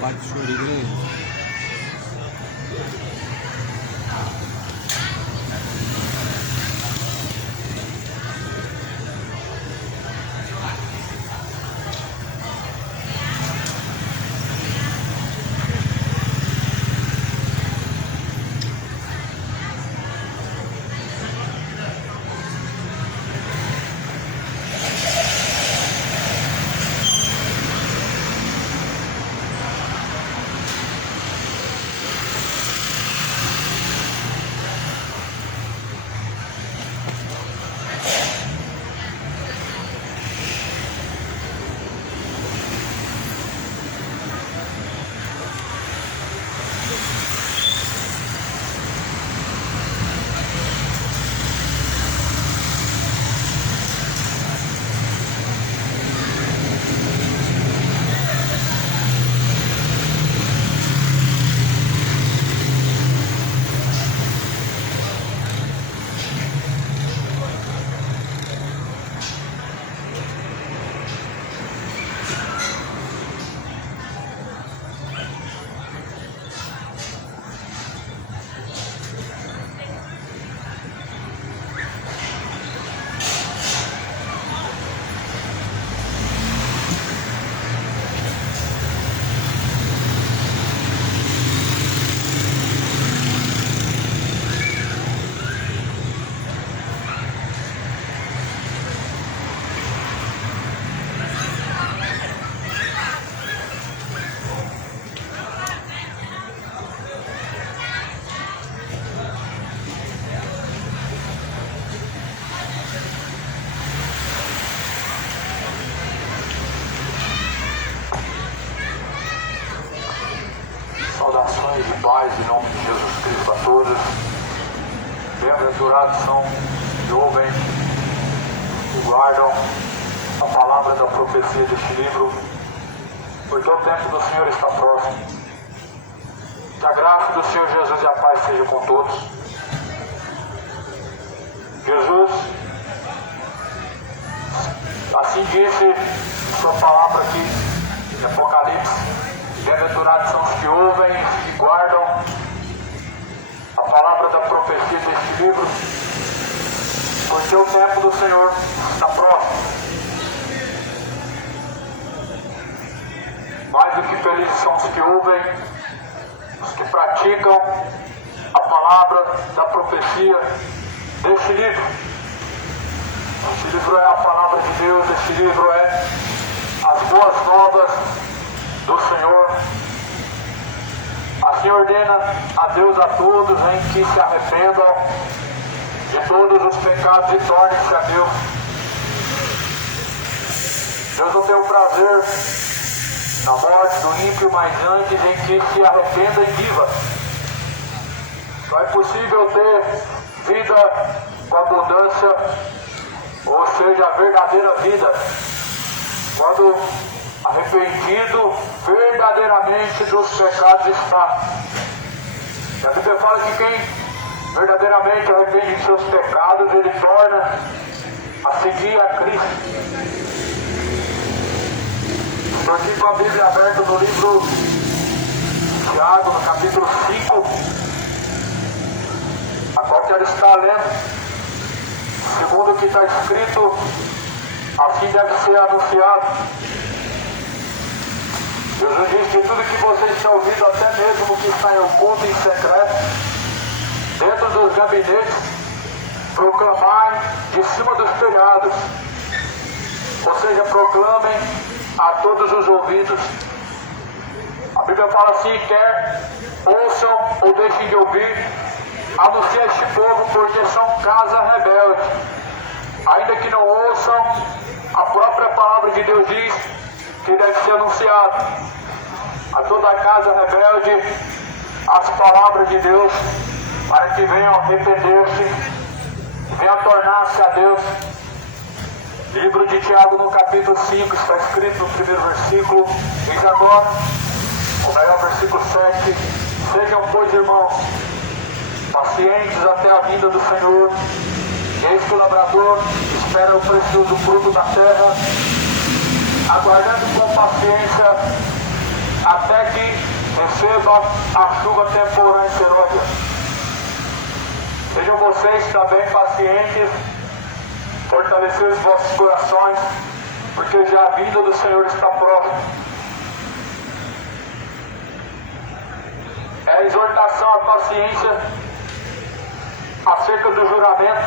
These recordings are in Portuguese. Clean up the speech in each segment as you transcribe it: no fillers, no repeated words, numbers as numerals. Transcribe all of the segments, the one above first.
Pai do Senhor, igreja. Saudações de paz em nome de Jesus Cristo a todos. Bem-aventurados são que ouvem e guardam a palavra da profecia deste livro, porque o tempo do Senhor está próximo. Que a graça do Senhor Jesus e a paz seja com todos. Jesus, assim disse em sua palavra aqui em Apocalipse: bem-aventurados são os que ouvem e guardam a palavra da profecia deste livro, porque o tempo do Senhor está próximo. Mais do que felizes são os que ouvem, os que praticam a palavra da profecia deste livro. Este livro é a palavra de Deus, este livro é as boas novas do Senhor. Assim ordena a Deus a todos em que se arrependam de todos os pecados e tornem-se a Deus. Deus não tem o prazer na morte do ímpio, mas antes em que se arrependa e viva. Só é possível ter vida com abundância, ou seja, a verdadeira vida, quando arrependido verdadeiramente dos pecados está. E a Bíblia fala que quem verdadeiramente arrepende de seus pecados, ele torna a seguir a Cristo. Estou aqui com a Bíblia aberta no livro de Tiago, no capítulo 5, a qual quero estar lendo. Segundo o que está escrito, assim deve ser anunciado. Jesus diz que tudo que vocês têm ouvido, até mesmo o que está em oculto e em secreto, dentro dos gabinetes, proclamai de cima dos telhados. Ou seja, proclamem a todos os ouvidos. A Bíblia fala assim: quer ouçam ou deixem de ouvir, anuncie este povo, porque são casa rebelde. Ainda que não ouçam, a própria palavra de Deus diz que deve ser anunciado a toda a casa rebelde as palavras de Deus, para que venham arrepender-se, venham tornar-se a Deus. Livro de Tiago, no capítulo 5, está escrito no primeiro versículo, diz agora, como é o versículo 7, sejam, pois, irmãos, pacientes até a vinda do Senhor. Eis que o labrador espera o precioso fruto da terra, aguardando com paciência até que receba a chuva temporã em Serôdia. Sejam vocês também pacientes, fortalecer os vossos corações, porque já a vinda do Senhor está próxima. É a exortação à paciência acerca do juramento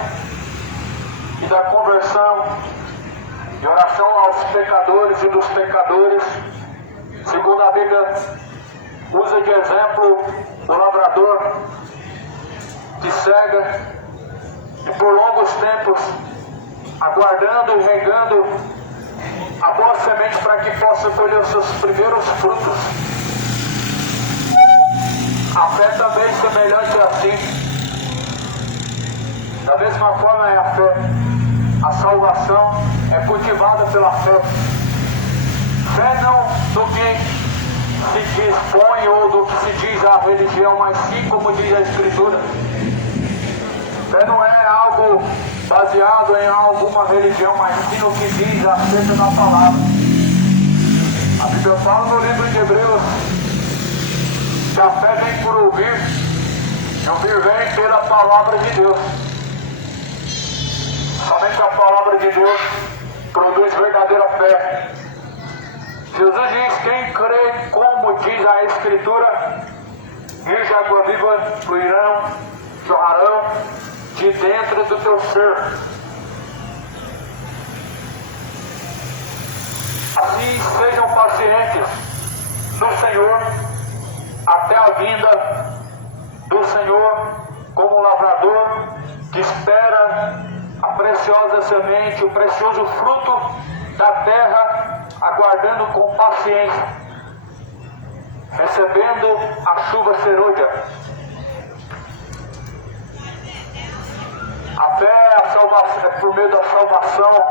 e da conversão e oração aos pecadores e dos pecadores, segundo a Bíblia usa de exemplo o lavrador que cega e por longos tempos aguardando e regando a boa semente para que possa colher os seus primeiros frutos. A fé também é semelhante assim. Da mesma forma é a fé. A salvação é cultivada pela fé. Fé não do que se dispõe ou do que se diz a religião, mas sim como diz a Escritura. Fé não é algo baseado em alguma religião, mas sim no que diz acerca da palavra. A Bíblia fala no livro de Hebreus que a fé vem por ouvir, e ouvir vem pela palavra de Deus. Somente a palavra de Deus produz verdadeira fé. Jesus diz: quem crê como diz a Escritura, rios de água viva fluirão, jorrarão de dentro do teu ser. Assim sejam pacientes no Senhor até a vinda do Senhor, como um lavrador que espera a preciosa semente, o precioso fruto da terra, aguardando com paciência, recebendo a chuva serôdia. A fé é por meio da salvação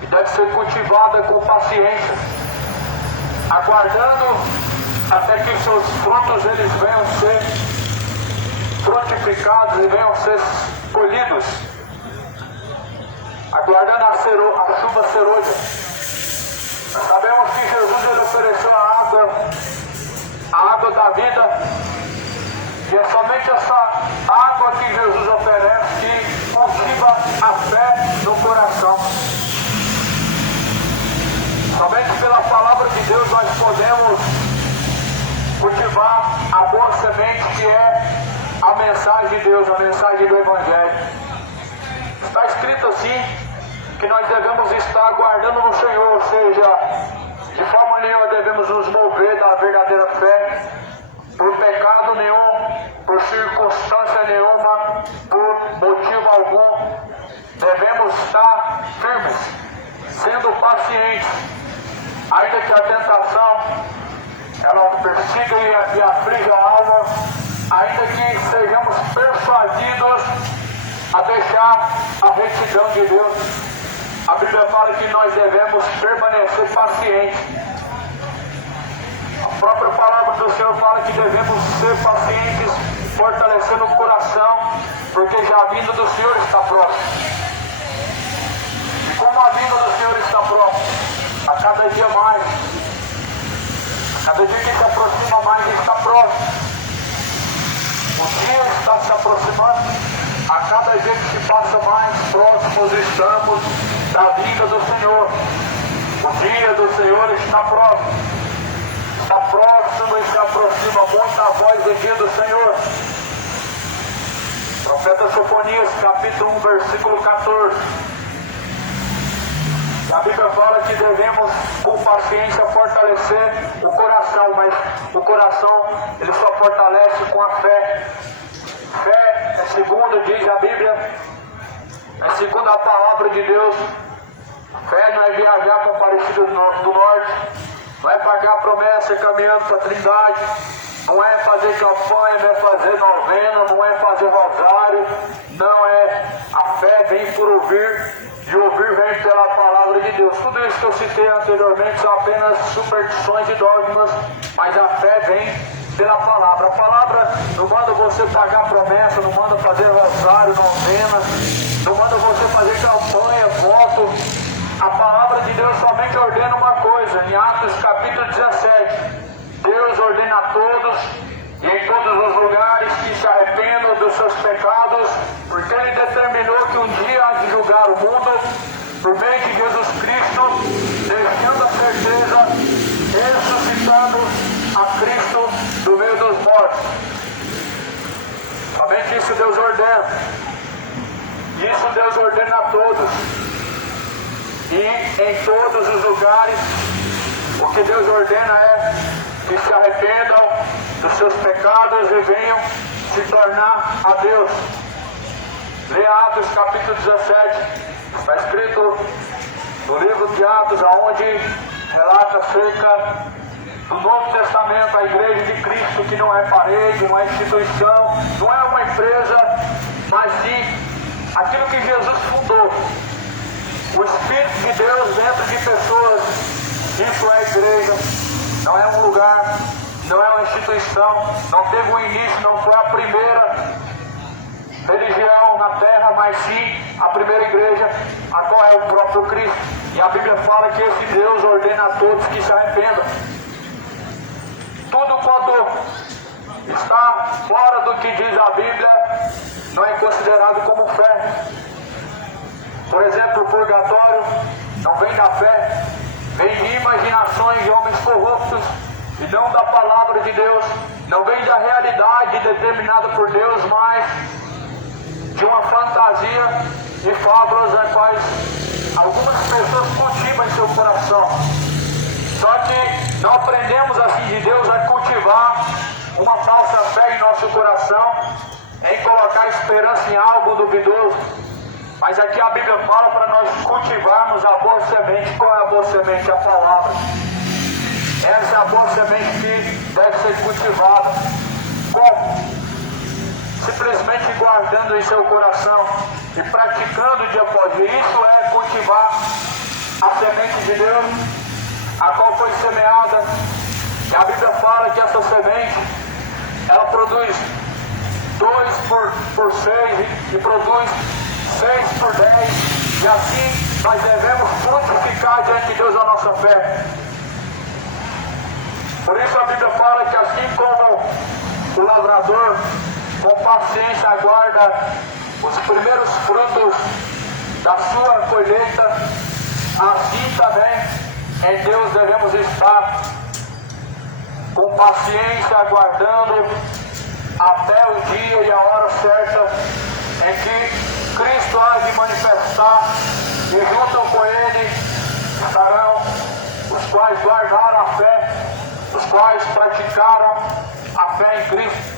e deve ser cultivada com paciência, aguardando até que seus frutos eles venham ser frutificados e venham ser colhidos, aguardando a chuva serôdia. Nós sabemos que Jesus ele ofereceu a água da vida, e é somente essa água que Jesus oferece que cultiva a fé no coração. Somente pela palavra de Deus nós podemos cultivar a boa semente que é a mensagem de Deus, a mensagem do Evangelho. Está escrito assim, que nós devemos estar aguardando no Senhor, ou seja, de forma nenhuma devemos nos mover da verdadeira fé, por pecado nenhum, por circunstância nenhuma, por motivo algum. Devemos estar firmes, sendo pacientes, ainda que a tentação ela persiga e aflige a alma, ainda que sejamos persuadidos a deixar a retidão de Deus. A Bíblia fala que nós devemos permanecer pacientes. A própria palavra do Senhor fala que devemos ser pacientes, fortalecendo o coração, porque já a vinda do Senhor está próxima. E como a vinda do Senhor está próxima, a cada dia mais, cada dia que se aproxima mais está próximo. O dia está se aproximando. A cada dia que se passa mais próximos estamos da vinda do Senhor. O dia do Senhor está próximo. Está próximo e se aproxima muito a voz do dia do Senhor. Profeta Sofonias, capítulo 1, versículo 14. A Bíblia fala que devemos, com paciência, fortalecer o coração, mas o coração ele só fortalece com a fé. Fé é segundo, diz a Bíblia, é segundo a palavra de Deus. Fé não é viajar para Aparecida do Norte, não é pagar promessa caminhando para a Trindade, não é fazer campanha, não é fazer novena, não é fazer rosário, não é. A fé vem por ouvir, e ouvir vem pela palavra de Deus. Tudo isso que eu citei anteriormente são apenas superstições e dogmas, mas a fé vem pela palavra. A palavra não manda você pagar promessa, não manda fazer rosário, novena, não manda você fazer campanha, voto. A palavra de Deus somente ordena uma coisa. Em Atos capítulo 17, Deus ordena a todos e em todos os lugares que se arrependam dos seus pecados, porque Ele determinou que um dia há de julgar o mundo por meio de Jesus Cristo, deixando a certeza, ressuscitando a Cristo do meio dos mortos. Somente isso Deus ordena. Isso Deus ordena a todos. E em todos os lugares, o que Deus ordena é que se arrependam dos seus pecados e venham se tornar a Deus. Leia Atos capítulo 17. Está escrito no livro de Atos, onde relata acerca do Novo Testamento, a igreja de Cristo, que não é parede, não é instituição, não é uma empresa, mas sim aquilo que Jesus fundou. O Espírito de Deus dentro de pessoas. Isso é a igreja. Não é um lugar, não é uma instituição, não teve um início, não foi a primeira religião na terra, mas sim a primeira igreja, a qual é o próprio Cristo. E a Bíblia fala que esse Deus ordena a todos que se arrependam. Tudo quanto está fora do que diz a Bíblia não é considerado como fé. Por exemplo, o purgatório não vem da fé, vem de imaginações de homens corruptos e não da palavra de Deus. Não vem da realidade determinada por Deus, mas de uma fantasia e fábulas as quais algumas pessoas cultivam em seu coração. Só que não aprendemos assim de Deus a cultivar uma falsa fé em nosso coração, em colocar esperança em algo duvidoso. Mas aqui a Bíblia fala para nós cultivarmos a boa semente. Qual é a boa semente? A palavra. Essa é a boa semente que deve ser cultivada. Como? Simplesmente guardando em seu coração e praticando dia após dia. Isso é cultivar a semente de Deus, a qual foi semeada. E a Bíblia fala que essa semente, ela produz 2 por 6 e produz 6 por 10, e assim nós devemos frutificar diante de Deus a nossa fé. Por isso a Bíblia fala que assim como o lavrador com paciência aguarda os primeiros frutos da sua colheita, assim também em Deus devemos estar com paciência aguardando até o dia e a hora certa em que Cristo há de manifestar, e junto com Ele estarão os quais guardaram a fé, os quais praticaram a fé em Cristo.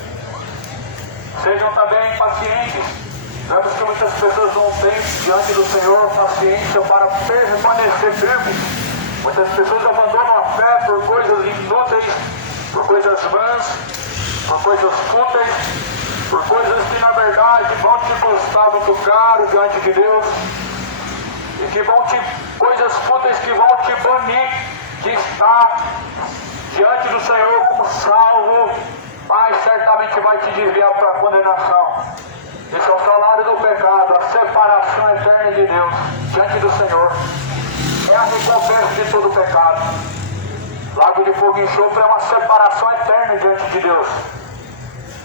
Sejam também pacientes. Vemos que muitas pessoas não têm diante do Senhor paciência para permanecer firmes. Muitas pessoas abandonam a fé por coisas inúteis, por coisas vãs, por coisas fúteis, por coisas que na verdade vão te custar muito caro diante de Deus, e que coisas fúteis que vão te banir de estar diante do Senhor como salvo, mas certamente vai te desviar para a condenação. Esse é o salário do pecado, a separação eterna de Deus diante do Senhor. É a recompensa de todo pecado. Lago de fogo e enxofre é uma separação eterna diante de Deus.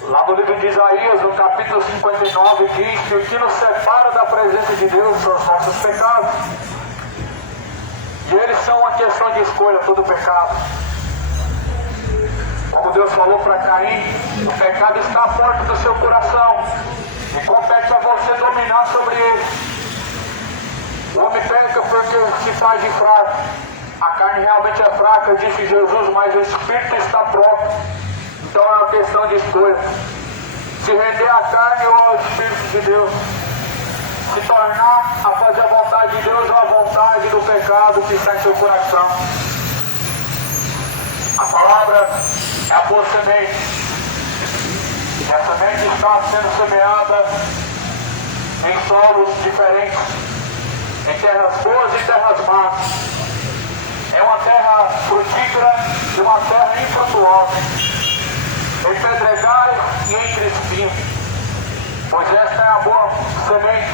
Lá no livro de Isaías, no capítulo 59, diz que o que nos separa da presença de Deus são os nossos pecados. E eles são uma questão de escolha, todo pecado. Como Deus falou para Caim, o pecado está à porta do seu coração e compete a você dominar sobre ele. O homem peca porque se faz de fraco. A carne realmente é fraca, disse Jesus, mas o espírito está pronto. Então é uma questão de escolha. Se render à carne ou ao Espírito de Deus. Se tornar a fazer a vontade de Deus ou a vontade do pecado que está em seu coração. A palavra é a boa semente. E a semente está sendo semeada em solos diferentes, em terras boas e terras más. É uma terra frutífera e uma terra infrutuosa, em pedregais e entre espinhos. Pois esta é a boa semente,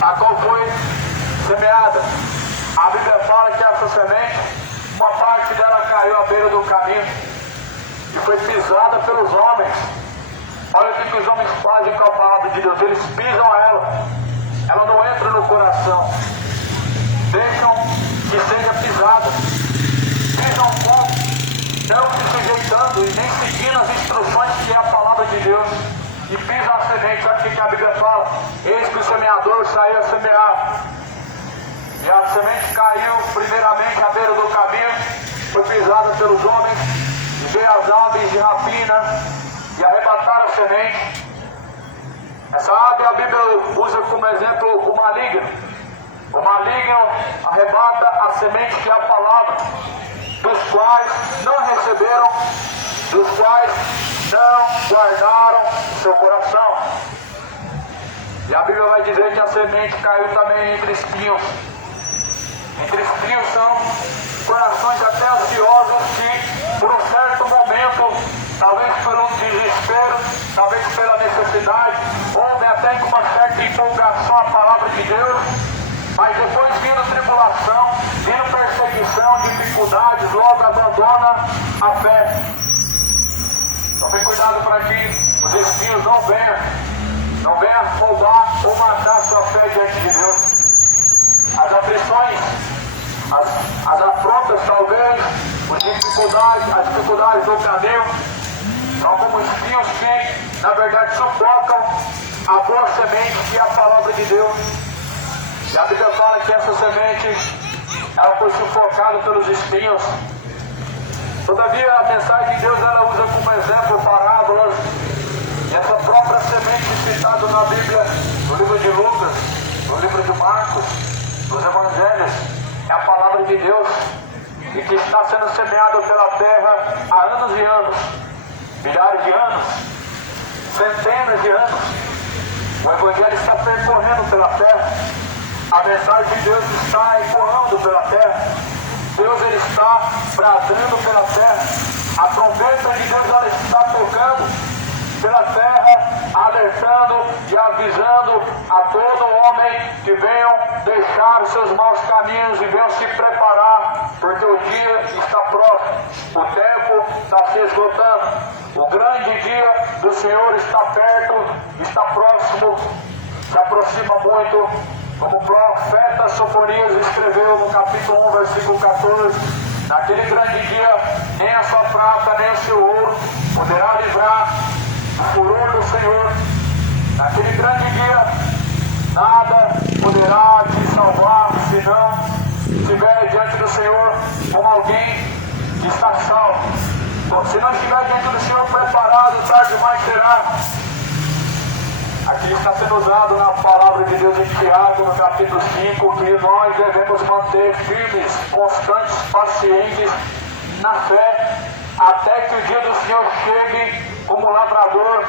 a qual foi semeada. A Bíblia fala que essa semente, uma parte dela caiu à beira do caminho, que foi pisada pelos homens. Olha o que os homens fazem com a palavra de Deus, eles pisam ela. Ela não entra no coração. Deixam que seja pisada. Pisam como? Não se sujeitando e nem seguindo as instruções que é a palavra de Deus. E pisam a semente. Olha o que a Bíblia fala. Eis que o semeador saiu a semear. E a semente caiu primeiramente à beira do caminho. Foi pisada pelos homens. E veio as aves de rapina e arrebataram a semente. Essa ave a Bíblia usa como exemplo o maligno. O maligno arrebata a semente que é a palavra, dos quais não receberam, dos quais não guardaram seu coração. E a Bíblia vai dizer que a semente caiu também entre espinhos. Entre espinhos são corações até ansiosos que, por um certo momento, talvez por um desespero, talvez pela necessidade, ouvem até com uma certa empolgação a palavra de Deus, mas depois vindo tribulação, vindo perseguição, dificuldades, logo abandona a fé. Tome cuidado para que os espinhos não venham roubar ou matar sua fé diante de Deus. As aflições, as afrontas talvez, as dificuldades do caminho, são como espinhos que, na verdade, sufocam a boa semente que é a palavra de Deus. E a Bíblia fala que essa semente, ela foi sufocada pelos espinhos. Todavia, a mensagem de Deus, ela usa como exemplo parábolas. E essa própria semente citada na Bíblia, no livro de Lucas, no livro de Marcos, nos Evangelhos, é a palavra de Deus. E que está sendo semeada pela terra há anos e anos. Milhares de anos, centenas de anos, o Evangelho está percorrendo pela terra, a mensagem de Deus está ecoando pela terra, Deus ele está bradando pela terra, a trombeta de Deus ela está tocando pela terra, alertando e avisando a todo homem que venham deixar os seus maus caminhos e venham se preparar, porque o dia está próximo, o tempo está se esgotando. O grande dia do Senhor está perto, está próximo, se aproxima muito, como o profeta Sofonias escreveu no capítulo 1, versículo 14. Naquele grande dia, nem a sua prata, nem o seu ouro poderá livrar o furor do Senhor. Naquele grande dia, nada poderá te salvar, se não estiver diante do Senhor como alguém que está salvo. Se não estiver diante do Senhor preparado, tarde demais será. Aqui está sendo usado na palavra de Deus em Tiago, no capítulo 5, que nós devemos manter firmes, constantes, pacientes na fé, até que o dia do Senhor chegue como lavrador,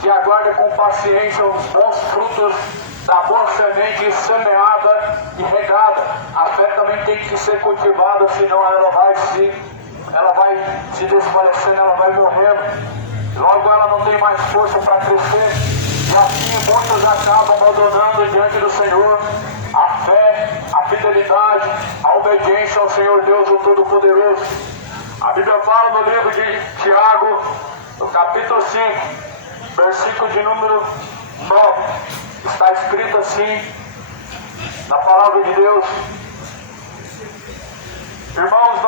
que aguarda com paciência os bons frutos da boa semente semeada e regada. A fé também tem que ser cultivada, senão ela vai se desfalecendo, ela vai morrendo. Logo ela não tem mais força para crescer. E assim muitos acabam abandonando diante do Senhor a fé, a fidelidade, a obediência ao Senhor Deus, o Todo-Poderoso. A Bíblia fala no livro de Tiago, no capítulo 5, versículo de número 9. Está escrito assim, na palavra de Deus: irmãos,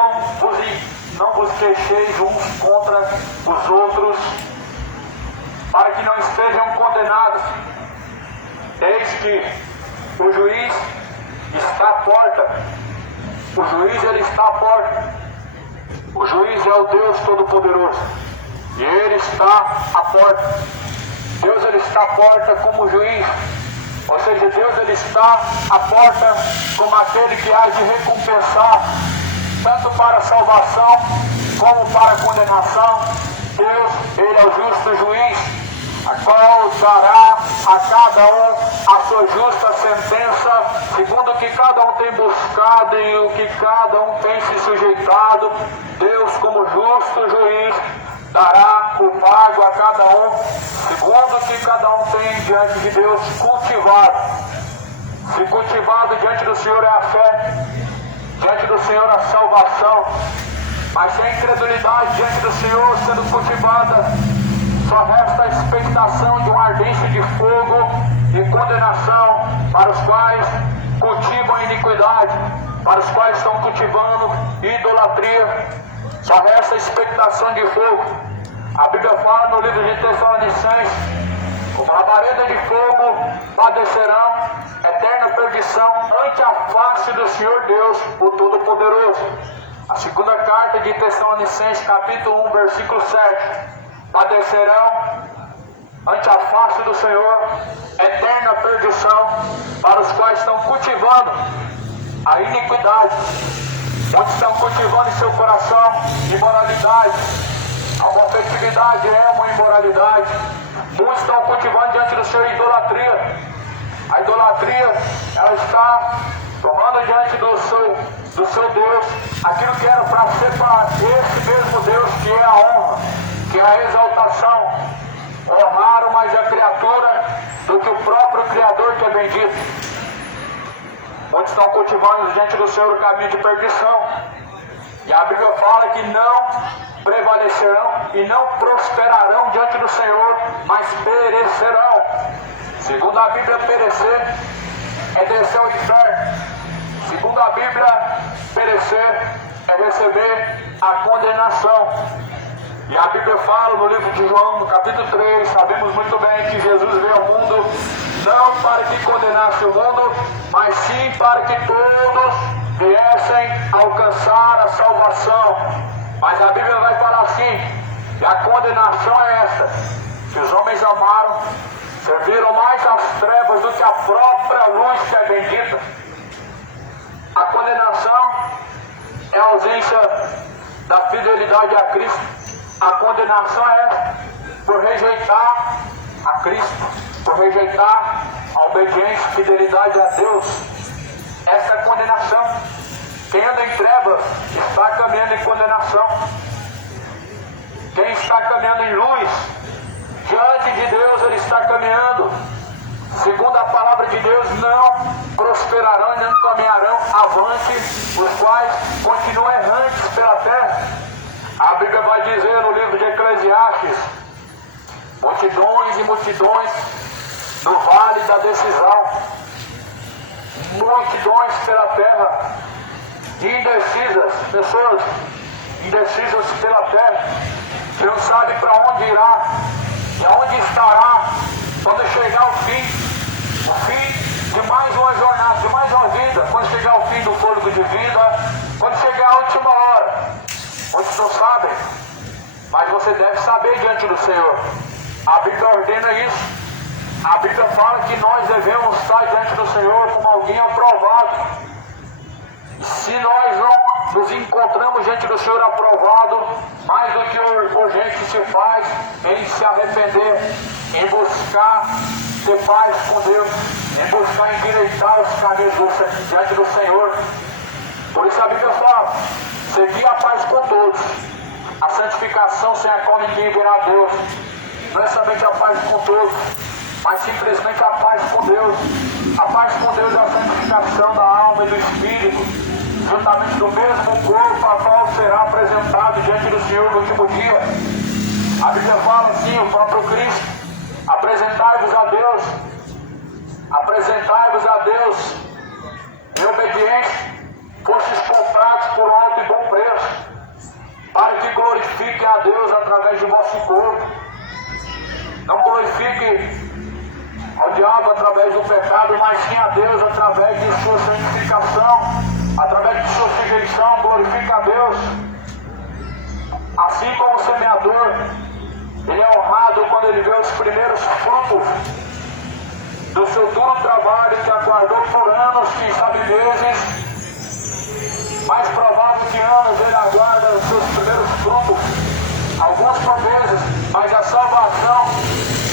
não vos queixeis uns contra os outros, para que não estejam condenados. Eis que o juiz está à porta. O juiz ele está à porta. O juiz é o Deus Todo-Poderoso. E ele está à porta. Deus ele está à porta como juiz. Ou seja, Deus ele está à porta como aquele que há de recompensar, tanto para a salvação como para a condenação. Deus, ele é o justo juiz, a qual dará a cada um a sua justa sentença, segundo o que cada um tem buscado e o que cada um tem se sujeitado. Deus, como justo juiz, dará o pago a cada um, segundo o que cada um tem diante de Deus cultivado. Se cultivado diante do Senhor é a fé, diante do Senhor a salvação, Mas se a incredulidade diante do Senhor sendo cultivada, só resta a expectação de um ardente de fogo e condenação para os quais cultivam a iniquidade, para os quais estão cultivando idolatria. Só resta a expectação de fogo. A Bíblia fala no livro de Tessalonicenses: como labareda de fogo padecerão eterna perdição ante a face do Senhor Deus, o Todo-Poderoso. A segunda carta de Tessalonicenses, capítulo 1, versículo 7. Padecerão ante a face do Senhor eterna perdição para os quais estão cultivando a iniquidade. Muitos estão cultivando em seu coração imoralidade. A competitividade é uma imoralidade. Muitos estão cultivando diante do Senhor idolatria. A idolatria, ela está tomando diante do seu Deus aquilo que era para ser para esse mesmo Deus, que é a honra, que é a exaltação. Honraram mais a criatura do que o próprio Criador, que é bendito. Muitos estão cultivando diante do Senhor o caminho de perdição. E a Bíblia fala que não prevalecerão e não prosperarão diante do Senhor, mas perecerão. Segundo a Bíblia, perecer é descer ao inferno. Segundo a Bíblia, perecer é receber a condenação. E a Bíblia fala no livro de João, no capítulo 3, sabemos muito bem que Jesus veio ao mundo não para que condenasse o mundo, mas sim para que todos viessem alcançar a salvação. Mas a Bíblia vai falar assim: e a condenação é esta, que os homens amaram, serviram mais as trevas do que a própria luz, que é bendita. A condenação é a ausência da fidelidade a Cristo. A condenação é por rejeitar a Cristo, por rejeitar a obediência e fidelidade a Deus. Essa é a condenação. Quem anda em trevas está caminhando em condenação. Quem está caminhando em luz, diante de Deus ele está caminhando. Segundo a palavra de Deus, não prosperarão e não caminharão avante, os quais continuam errantes pela terra. A Bíblia vai dizer no livro de Eclesiastes: multidões e multidões no vale da decisão, multidões pela terra, indecisas, pessoas indecisas pela terra, que não sabe para onde irá e aonde estará quando chegar o fim de mais uma jornada, de mais uma vida, quando chegar o fim do fôlego de vida, quando chegar a última hora. Muitos não sabem, mas você deve saber diante do Senhor. A Bíblia ordena isso. A Bíblia fala que nós devemos estar diante do Senhor como alguém aprovado. Se nós não nos encontramos diante do Senhor aprovado, mais do que urgente se faz em se arrepender, em buscar ter paz com Deus, em buscar endireitar os caminhos diante do Senhor. Por isso a Bíblia fala: segui a paz com todos, a santificação sem a qual ninguém verá a Deus. Não é somente a paz com todos, mas simplesmente a paz com Deus. A paz com Deus é a santificação da alma e do espírito, juntamente do mesmo corpo, a qual será apresentado diante do Senhor no último dia. A Bíblia fala assim, o próprio Cristo: apresentai-vos a Deus em obediência, fostes comprados por alto e bom preço, para que glorifiquem a Deus através de vosso corpo. Não glorifique ao diabo através do pecado, mas sim a Deus através de sua santificação, através de sua sujeição. Glorifique a Deus. Assim como o semeador, ele é honrado quando ele vê os primeiros frutos do seu duro trabalho, que aguardou por anos, quem sabe meses, mais provável que anos, ele aguarda os seus primeiros frutos, alguns por meses, mas a salvação,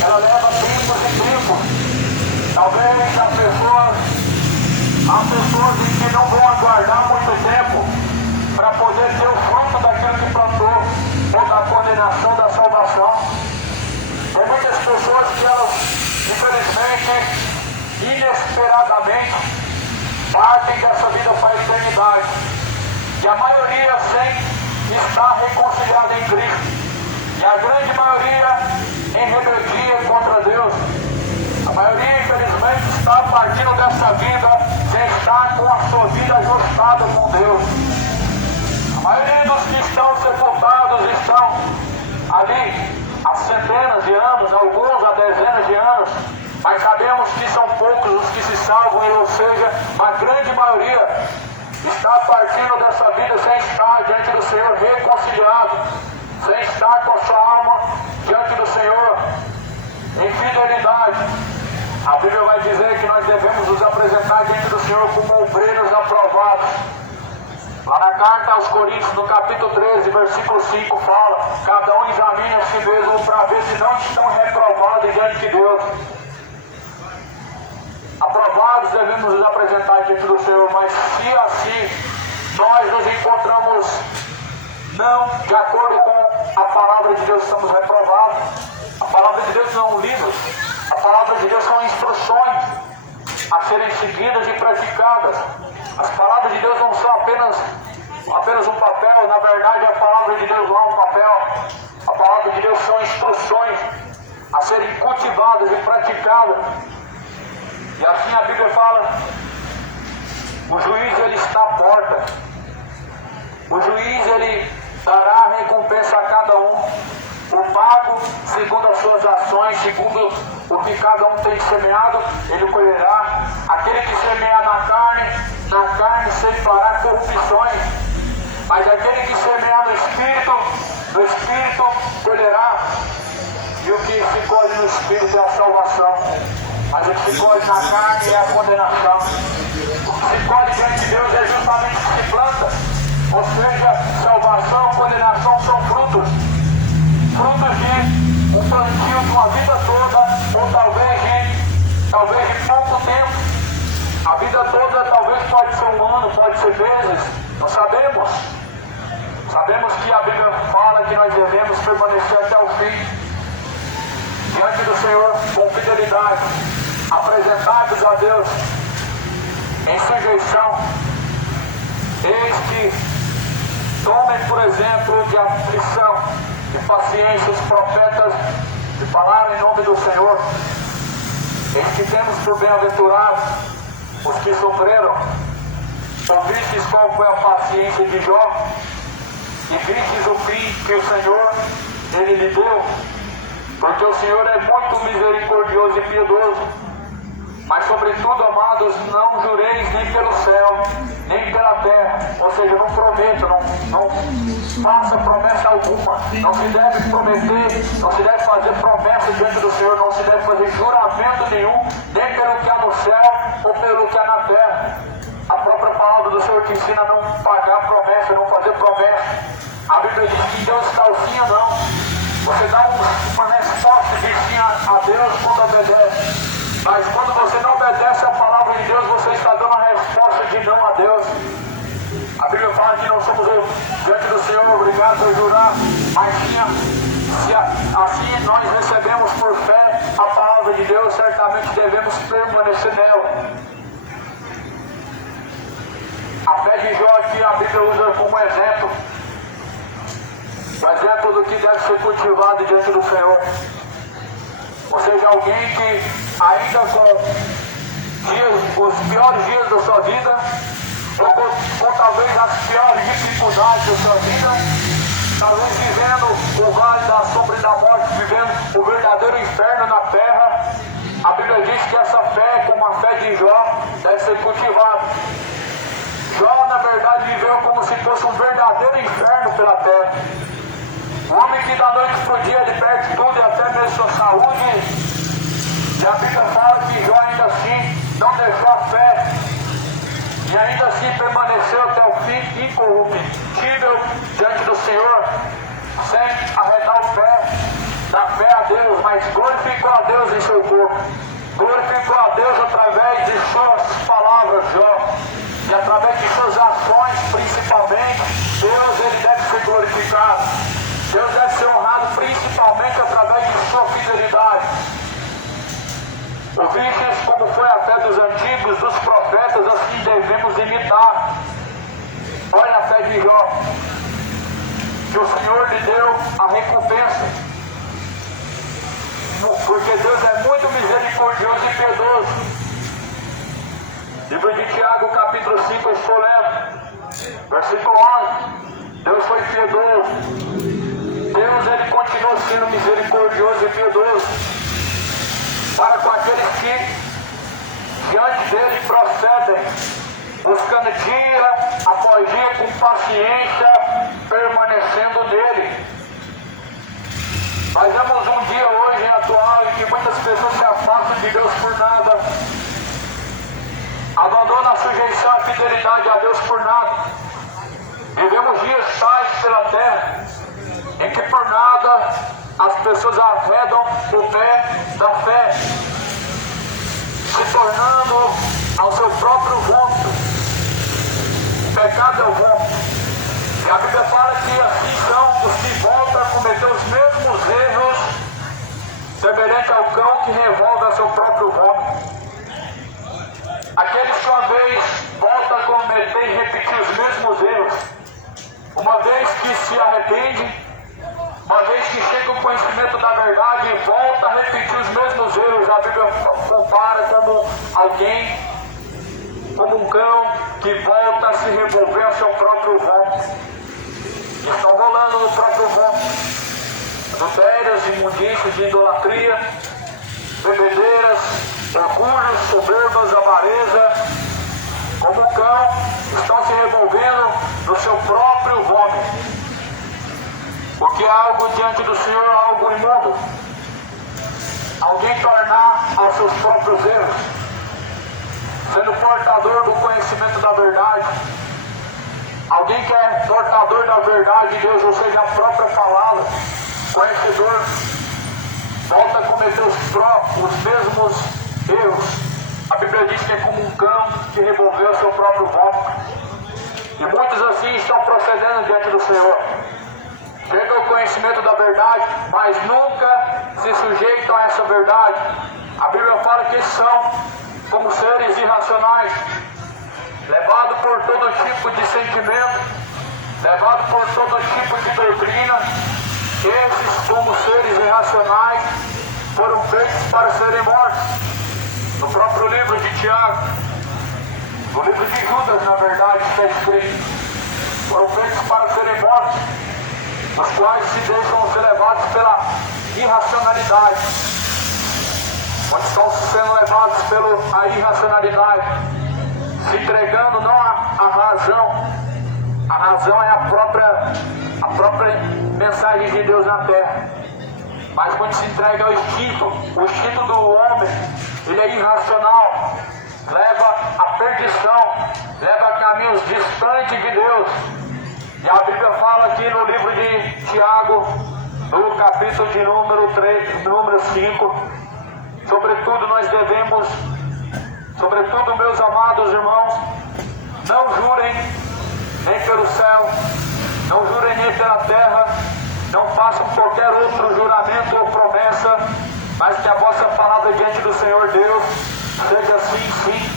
ela leva triplos e triplos. Talvez há pessoas que não vão aguardar muito tempo para poder ter o fruto daquilo que plantou, ou da condenação da salvação. Tem muitas pessoas que elas, infelizmente, inesperadamente, partem dessa vida para a eternidade. E a maioria sem dessa vida sem estar com a sua vida ajustada com Deus. A maioria dos que estão sepultados estão ali há centenas de anos, alguns há dezenas de anos, mas sabemos que são poucos os que se salvam, ou seja, a grande maioria está partindo dessa vida sem estar diante do Senhor reconciliado, sem estar com a sua alma diante do Senhor em fidelidade. A Bíblia vai dizer que nós devemos nos apresentar diante do Senhor como obreiros aprovados. Lá na carta aos Coríntios, no capítulo 13, versículo 5, fala: cada um examine a si mesmo para ver se não estão reprovados diante de Deus. Aprovados devemos nos apresentar diante do Senhor, mas se assim nós nos encontramos não de acordo com a palavra de Deus, estamos reprovados. A palavra de Deus não é um livro, a palavra de Deus são instruções a serem seguidas e praticadas. As palavras de Deus não são apenas um papel, na verdade a palavra de Deus não é um papel. A palavra de Deus são instruções a serem cultivadas e praticadas. E assim a Bíblia fala: o juiz ele está à porta. O juiz ele dará a recompensa a cada um, o pago segundo as suas ações, segundo o que cada um tem semeado, ele colherá. Aquele que semeia na carne ceifará corrupções, mas aquele que semeia no Espírito colherá. E o que se colhe no Espírito é a salvação, mas o que se colhe na carne é a condenação. O que se colhe diante de Deus é justamente o que se planta, ou seja, salvação e condenação são frutos de um plantio de uma vida toda, ou talvez de pouco tempo. A vida toda talvez pode ser um ano, pode ser meses, não sabemos. Sabemos que a Bíblia fala que nós devemos permanecer até o fim diante do Senhor com fidelidade, apresentados a Deus em sujeição. Eis que tomem por exemplo de aflição e paciência os profetas que falaram em nome do Senhor. Eis que temos por bem-aventurados os que sofreram. Ouvistes qual foi a paciência de Jó, e vistes o fim que o Senhor ele lhe deu, porque o Senhor é muito misericordioso e piedoso. Mas sobretudo, amados, não jureis nem pelo céu, nem pela terra. Ou seja, não prometa, não faça promessa alguma. Não se deve prometer, não se deve fazer promessa diante do Senhor, não se deve fazer juramento nenhum, nem pelo que há no céu ou pelo que há na terra. A própria palavra do Senhor te ensina a não pagar promessa, não fazer promessa. A Bíblia diz que Deus está o sim ou não. Você dá uma resposta de sim a Deus quando obedece. Mas quando você não obedece a palavra de Deus, você está dando a resposta de não a Deus. A Bíblia fala que não somos diante do Senhor obrigados a jurar, mas se assim nós recebemos por fé a palavra de Deus, certamente devemos permanecer nela. A fé de Jó aqui a Bíblia usa como exemplo. O exemplo do que deve ser cultivado diante do Senhor. Ou seja, alguém que ainda com os piores dias da sua vida, ou com talvez as piores dificuldades da sua vida, talvez vivendo o vale da sombra e da morte, vivendo o verdadeiro inferno na terra. A Bíblia diz que essa fé, como a fé de Jó, deve ser cultivada. Jó, na verdade, viveu como se fosse um verdadeiro inferno pela terra. Um homem que da noite para o dia ele perde tudo e até mesmo sua saúde. E a Bíblia fala que Jó ainda assim não deixou a fé. E ainda assim permaneceu até o fim incorruptível diante do Senhor, sem arredar o pé da fé a Deus, mas glorificou a Deus em seu corpo. Glorificou a Deus através de suas palavras, Jó. E através de suas ações, principalmente, Deus ele deve ser glorificado. Deus deve ser honrado principalmente através de sua fidelidade. Ouvistes como foi a fé dos antigos, dos profetas, assim devemos imitar. Olha a fé de Jó, que o Senhor lhe deu a recompensa. Porque Deus é muito misericordioso e piedoso. Livro de Tiago, capítulo 5, eu estou lendo. Versículo 11. Deus foi piedoso. Deus, ele continua sendo misericordioso e piedoso para com aqueles que diante dele procedem, buscando dia após dia com paciência, permanecendo nele. Nós vemos um dia hoje atual em que muitas pessoas se afastam de Deus por nada, abandonam a sujeição e a fidelidade a Deus por nada. Vivemos dias tais pela terra em que por nada as pessoas arredam o pé da fé, se tornando ao seu próprio vômito. O pecado é o vômito. E a Bíblia fala que assim são os que voltam a cometer os mesmos erros, semelhante ao cão que revolve a seu próprio vômito. Aqueles que uma vez voltam a cometer e repetir os mesmos erros, uma vez que se arrepende, uma vez que chega o conhecimento da verdade e volta a repetir os mesmos erros, a Bíblia compara como alguém, como um cão que volta a se revolver ao seu próprio vômito. Estão rolando no próprio vômito. Adultérias, imundícias, de idolatria, bebedeiras, orgulhos, soberbas, avareza, como um cão, estão se revolvendo no seu próprio vômito. Porque é algo diante do Senhor, algo imundo. Alguém tornar aos seus próprios erros, sendo portador do conhecimento da verdade. Alguém que é portador da verdade de Deus, ou seja, a própria palavra, conhecedor, volta a cometer os mesmos erros. A Bíblia diz que é como um cão que revolveu o seu próprio vômito. E muitos assim estão procedendo diante do Senhor. Chega o conhecimento da verdade, mas nunca se sujeitam a essa verdade. A Bíblia fala que são como seres irracionais, levados por todo tipo de sentimento, levados por todo tipo de doutrina. Esses, como seres irracionais, foram feitos para serem mortos. No próprio livro de Tiago, no livro de Judas, na verdade, está escrito: foram feitos para serem mortos, os quais se deixam ser levados pela irracionalidade. Quando estão sendo levados pela irracionalidade, se entregando não à razão. A razão é a própria mensagem de Deus na terra. Mas quando se entrega ao instinto, o instinto do homem, ele é irracional, leva à perdição, leva a caminhos distantes de Deus. E a Bíblia fala aqui no livro de Tiago, no capítulo de número 5, sobretudo nós devemos, sobretudo meus amados irmãos, não jurem nem pelo céu, não jurem nem pela terra, não façam qualquer outro juramento ou promessa, mas que a vossa palavra diante do Senhor Deus seja sim, sim,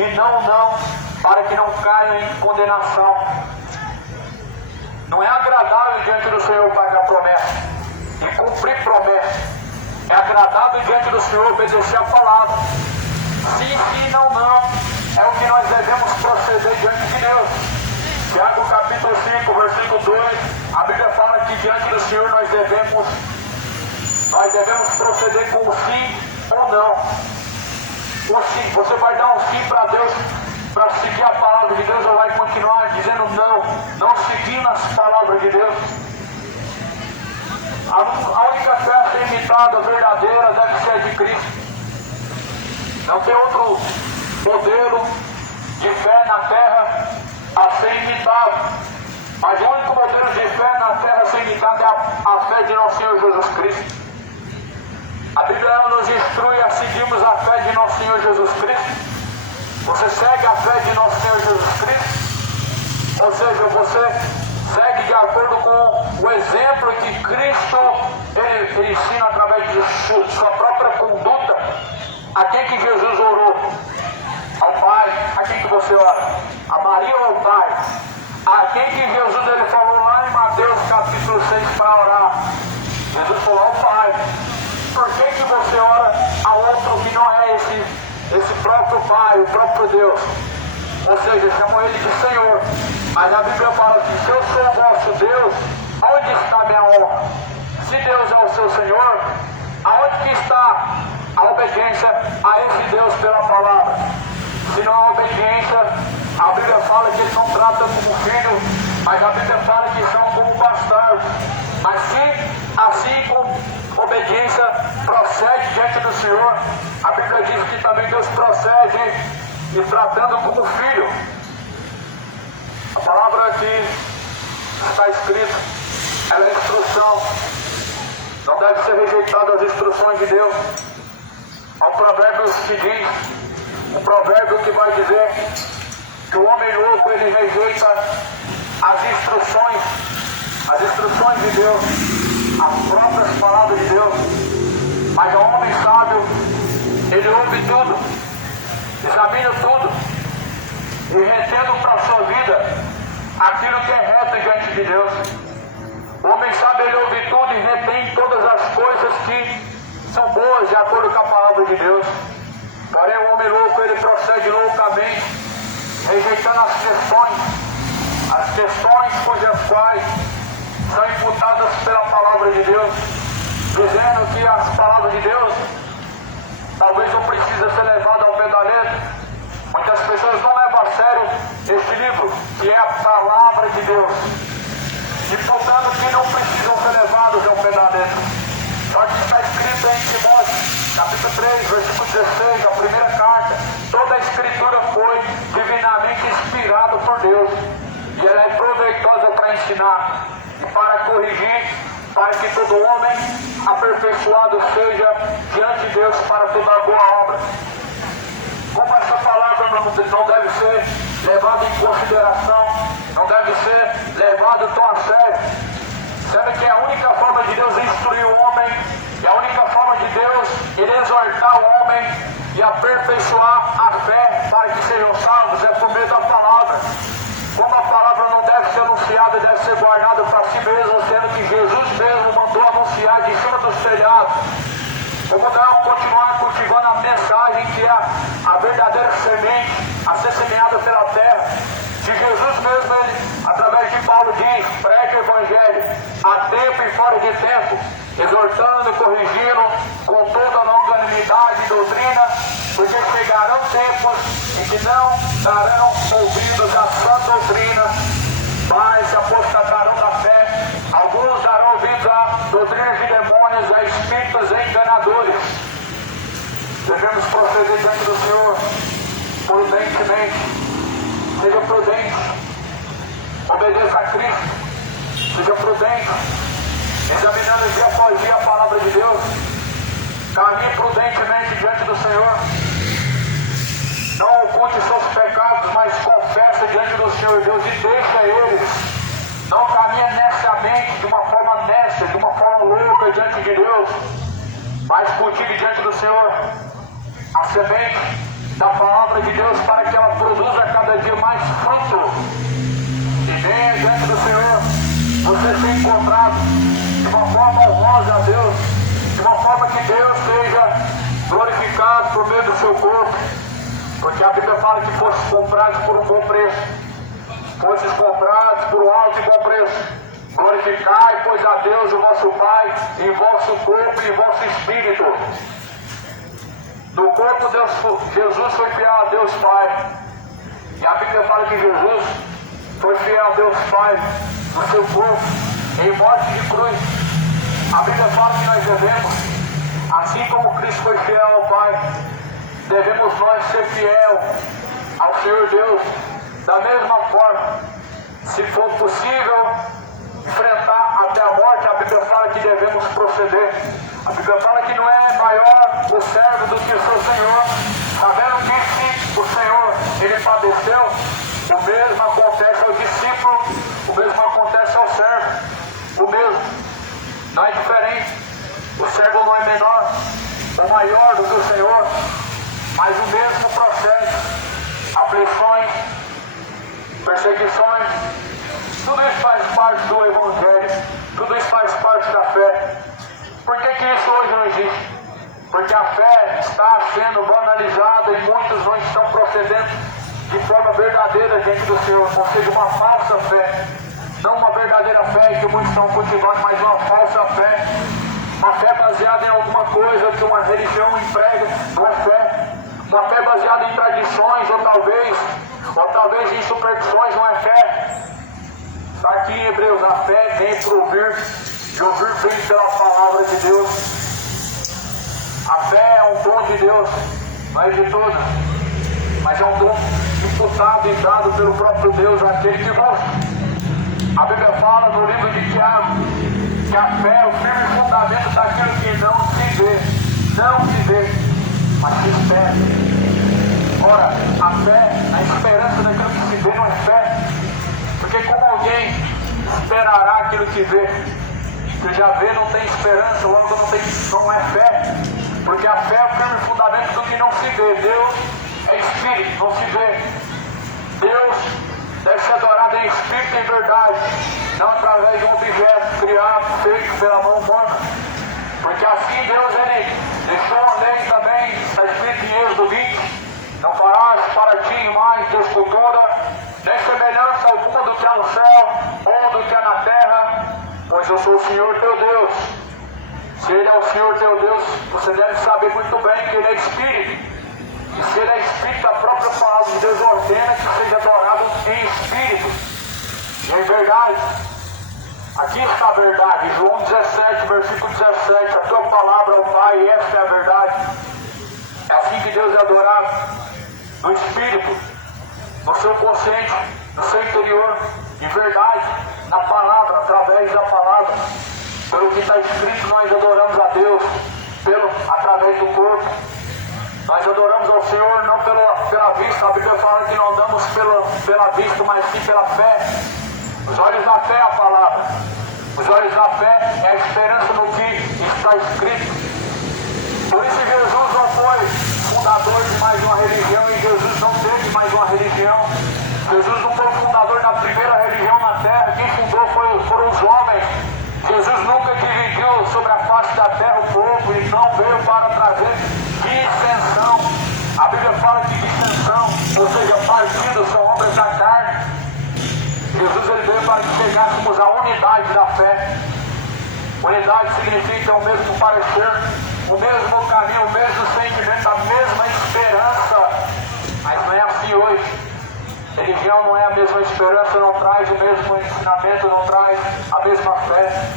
e não, não, para que não caiam em condenação. Não é agradável diante do Senhor pagar promessa e cumprir promessa. É agradável diante do Senhor obedecer a palavra. Sim, sim, não, não. É o que nós devemos proceder diante de Deus. Tiago capítulo 5, versículo 2, a Bíblia fala que diante do Senhor nós devemos proceder com o sim ou não. O sim, você vai dar um sim para Deus, para seguir a palavra de Deus, ou vai continuar dizendo não seguindo as palavras de Deus? A única fé a ser imitada, verdadeira, deve ser de Cristo. Não tem outro modelo de fé na terra a ser imitado. Mas o único modelo de fé na terra a ser imitado é a fé de nosso Senhor Jesus Cristo. A Bíblia nos instrui a seguirmos a fé de nosso Senhor Jesus Cristo. Você segue a fé de nosso Senhor Jesus Cristo? Ou seja, você segue de acordo com o exemplo que Cristo ele ensina através de sua própria conduta. A quem que Jesus orou? Ao Pai. A quem que você ora? A Maria ou ao Pai? A quem que Jesus ele falou lá em Mateus capítulo 6 para orar? Jesus falou ao Pai. Por que que você ora a outro que não é esse próprio próprio Pai, o próprio Deus. Ou seja, chamam ele de Senhor. Mas a Bíblia fala assim: se eu sou o vosso Deus, onde está a minha honra? Se Deus é o seu Senhor, aonde que está a obediência a esse Deus pela palavra? Se não há obediência, a Bíblia fala que eles não tratam como filho, mas a Bíblia fala que são como bastardos. Mas se assim com obediência procede diante do Senhor, a Bíblia diz que também Deus procede e tratando como filho. A palavra aqui está escrita, ela é instrução. Não deve ser rejeitada as instruções de Deus. Há um provérbio que diz, um provérbio que vai dizer que o homem louco ele rejeita as instruções de Deus, as próprias palavras de Deus. Mas o homem sábio, ele ouve tudo, examina tudo, e retendo para a sua vida aquilo que é reto diante de Deus. O homem sábio, ele ouve tudo e retém todas as coisas que são boas de acordo com a palavra de Deus. Porém, o homem louco, ele procede loucamente, rejeitando as questões cujas quais são imputadas pela palavra de Deus, dizendo que as palavras de Deus talvez não precisa ser levada ao pé da letra. Muitas pessoas não levam a sério este livro, que é a palavra de Deus, imputando que não precisam ser levados ao pé da letra. Só que está escrito em Timóteo, capítulo 3, versículo 16, a primeira carta: toda a escritura foi divinamente inspirada por Deus, e ela é proveitosa para ensinar e para corrigir, para que todo homem aperfeiçoado seja diante de Deus para toda boa obra. Como essa palavra não deve ser levada em consideração, não deve ser levada tão a sério, sendo que a única forma de Deus instruir o homem, e a única forma de Deus ele exortar o homem e aperfeiçoar a fé para que sejam salvos é por meio da palavra. Como a palavra não deve ser anunciada, deve ser guardada para si mesmo, sendo que Jesus mesmo mandou anunciar de cima dos telhados. Como não continuar cultivando a mensagem que é a verdadeira semente a ser semeada pela terra. Se Jesus mesmo, ele, através de Paulo diz, pregue o Evangelho a tempo e fora de tempo, exortando e corrigindo com toda longanimidade e doutrina, porque chegarão tempos em que não darão ouvidos à sã doutrina, mas se apostatarão da fé. Alguns darão ouvidos a doutrinas de demônios, a espíritos enganadores. Devemos proceder diante do Senhor prudentemente. Seja prudente, obedeça a Cristo, seja prudente, examinando dia após dia a palavra de Deus, caminhe prudentemente diante do Senhor, não oculte seus pecados, mas confesse diante do Senhor Deus e deixa eles, não caminhe neciamente, de uma forma nécia, de uma forma louca diante de Deus, mas cultive diante do Senhor a semente da palavra de Deus para que ela produza cada dia mais fruto. E venha diante do Senhor você ser encontrado de uma forma honrosa a Deus, de uma forma que Deus seja glorificado por meio do seu corpo, porque a Bíblia fala que fostes comprados por um bom preço, fostes comprados por um alto e bom preço. Glorificai, pois, a Deus, o vosso Pai, em vosso corpo e em vosso espírito. No corpo, Jesus foi fiel a Deus Pai. E a Bíblia fala que Jesus foi fiel a Deus Pai no seu corpo, em morte de cruz. A Bíblia fala que nós devemos, assim como Cristo foi fiel ao Pai, devemos nós ser fiel ao Senhor Deus. Da mesma forma, se for possível enfrentar até a morte, a Bíblia fala que devemos proceder. A Bíblia fala que não é maior o servo do que o seu Senhor, sabendo que se o Senhor ele padeceu, o mesmo acontece ao discípulo, o mesmo acontece ao servo, o mesmo. Não é diferente. O servo não é menor ou maior do que o Senhor, mas o mesmo procede. Aflições, perseguições, tudo isso faz parte do Evangelho, tudo isso faz parte da fé. Por que isso hoje não existe? Porque a fé está sendo banalizada e muitos não procedendo de forma verdadeira diante do Senhor, ou seja, uma falsa fé. Não uma verdadeira fé que muitos estão cultivando, mas uma falsa fé. Uma fé baseada em alguma coisa que uma religião emprega, não é fé. Uma fé baseada em tradições, ou talvez em superstições, não é fé. Está aqui em Hebreus, a fé vem para ouvir, e ouvir bem pela palavra de Deus. A fé é um dom de Deus, não é de todos, mas é um dom imputado e dado pelo próprio Deus àquele que gosta. A Bíblia fala no livro de Tiago que a fé é o firme fundamento daquilo que não se vê, mas se espera. Ora, a fé, a esperança daquilo que se vê não é fé, porque como alguém esperará aquilo que vê? Se já vê, não tem esperança, logo não é fé, porque a fé é o firme fundamento do que não se vê. Deus é espírito, não se vê. Deus deve ser adorado em espírito e em verdade, não através de um objeto criado, feito pela mão humana. Porque assim Deus, ele deixou a lei também, está escrito em Êxodo 20, não farás para ti imagem de escultura, nem semelhança alguma do que há no céu, ou do que há na terra, pois eu sou o Senhor teu Deus. Se Ele é o Senhor teu Deus, você deve saber muito bem que Ele é Espírito. E se Ele é Espírito, a própria palavra de Deus ordena que seja adorado em Espírito e em verdade. Aqui está a verdade, João 17, versículo 17, a tua palavra, ó Pai, e esta é a verdade. É assim que Deus é adorado, no Espírito, no seu consciente, no seu interior, em verdade, na palavra, através da palavra. Pelo que está escrito, nós adoramos a Deus através do corpo. Nós adoramos ao Senhor não pela vista. A Bíblia fala que não andamos pela vista, mas sim pela fé. Os olhos da fé é a palavra. Os olhos da fé é a esperança no que está escrito. Por isso Jesus não foi fundador de mais uma religião e Jesus não teve mais uma religião. Jesus não foi fundador da primeira religião na terra. Quem fundou foram os homens. Jesus nunca dividiu sobre a face da terra o povo e não veio para trazer dissensão. A Bíblia fala de dissensão, ou seja, partidos são obras da carne. Jesus ele veio para que chegássemos à unidade da fé. Unidade significa o mesmo parecer, o mesmo caminho, o mesmo sentimento, a mesma esperança. Mas não é assim hoje. Religião não é a mesma esperança, não traz o mesmo ensinamento, não traz a mesma fé,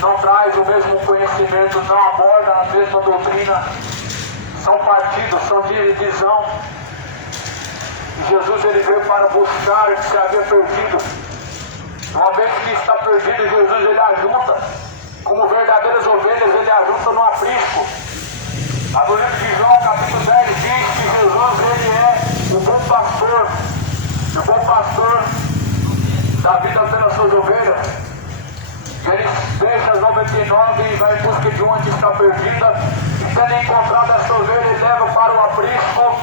não traz o mesmo conhecimento, não aborda a mesma doutrina. São partidos, são divisão. E Jesus ele veio para buscar o que se havia perdido. Uma vez que está perdido, Jesus ele ajunta. Como verdadeiras ovelhas, ele ajunta no aprisco. Lá no livro de João, capítulo 10, diz que Jesus ele é o bom pastor. E o bom pastor dá vida pelas suas ovelhas. E ele deixa as 99 e vai em busca de uma que está perdida. E tendo encontrado essa ovelha, ele leva para o aprisco.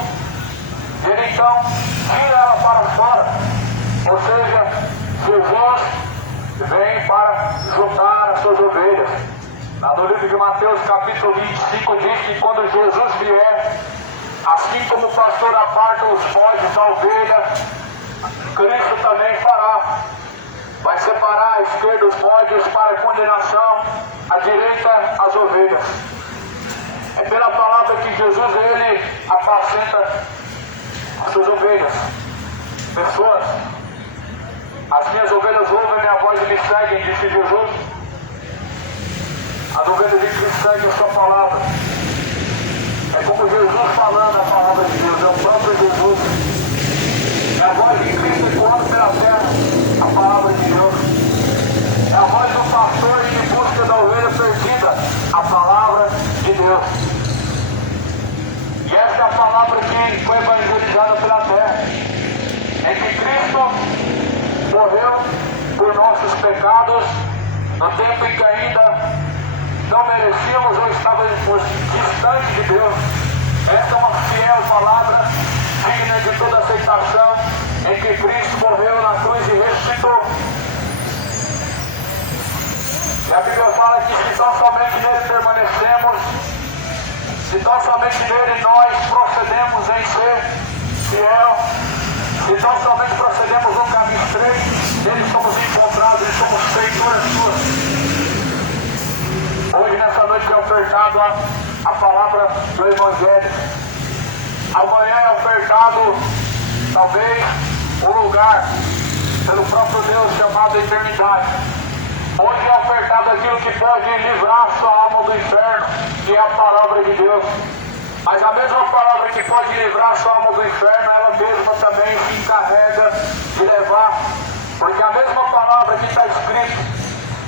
E ele então tira ela para fora. Ou seja, Jesus vem para juntar as suas ovelhas. Lá no livro de Mateus, capítulo 25, diz que quando Jesus vier, assim como o pastor aparta os bodes da ovelha, Cristo também fará. Vai separar à esquerda os bodes para a condenação, à direita as ovelhas. É pela palavra que Jesus ele apacenta as suas ovelhas. Pessoas, as minhas ovelhas ouvem minha voz e me seguem, disse Jesus. As ovelhas de Cristo seguem a sua palavra. É como Jesus falando a palavra de Deus, é o próprio Jesus. É a voz de Cristo ecoando pela terra, a palavra de Deus. É a voz do pastor em busca da ovelha perdida, a palavra de Deus. E essa é a palavra que foi evangelizada pela terra. É que Cristo morreu por nossos pecados no tempo em que ainda não merecíamos ou estávamos distantes de Deus. Essa é uma fiel palavra, digna de toda aceitação, em que Cristo morreu na cruz e ressuscitou. E a Bíblia fala que se tão somente nele permanecemos, se tão somente nele nós procedemos em ser, se eram, se tão somente procedemos no caminho estreito, neles somos encontrados e somos feituras suas. Hoje, nessa noite, é ofertado a palavra do Evangelho. Amanhã é ofertado, talvez, um lugar pelo próprio Deus chamado eternidade. Hoje é ofertado aquilo que pode livrar sua alma do inferno, que é a palavra de Deus. Mas a mesma palavra que pode livrar sua alma do inferno, ela mesma também se encarrega de levar. Porque a mesma palavra que está escrito,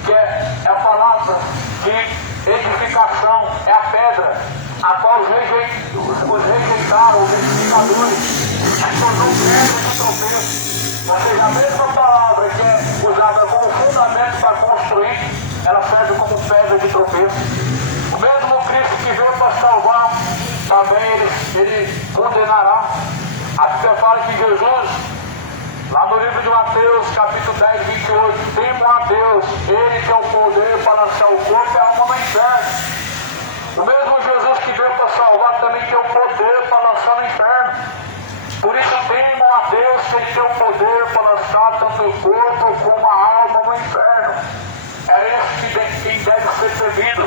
que é a palavra de edificação, é a pedra, a qual os rejeitaram, os edificadores, se tornou pedra de tropeço. Ou seja, a mesma palavra que é usada como fundamento para construir, ela serve como pedra de tropeço. O mesmo Cristo que veio para salvar, também ele condenará. A Bíblia fala que Jesus, lá no livro de Mateus, capítulo 10, 28, temam a Deus, Ele tem o poder para lançar o corpo e a alma no inferno. O mesmo Jesus que veio para salvar também tem o poder para lançar no inferno. Por isso temam a Deus, que Ele tem o poder para lançar tanto o corpo como a alma no inferno. É esse quem deve ser temido.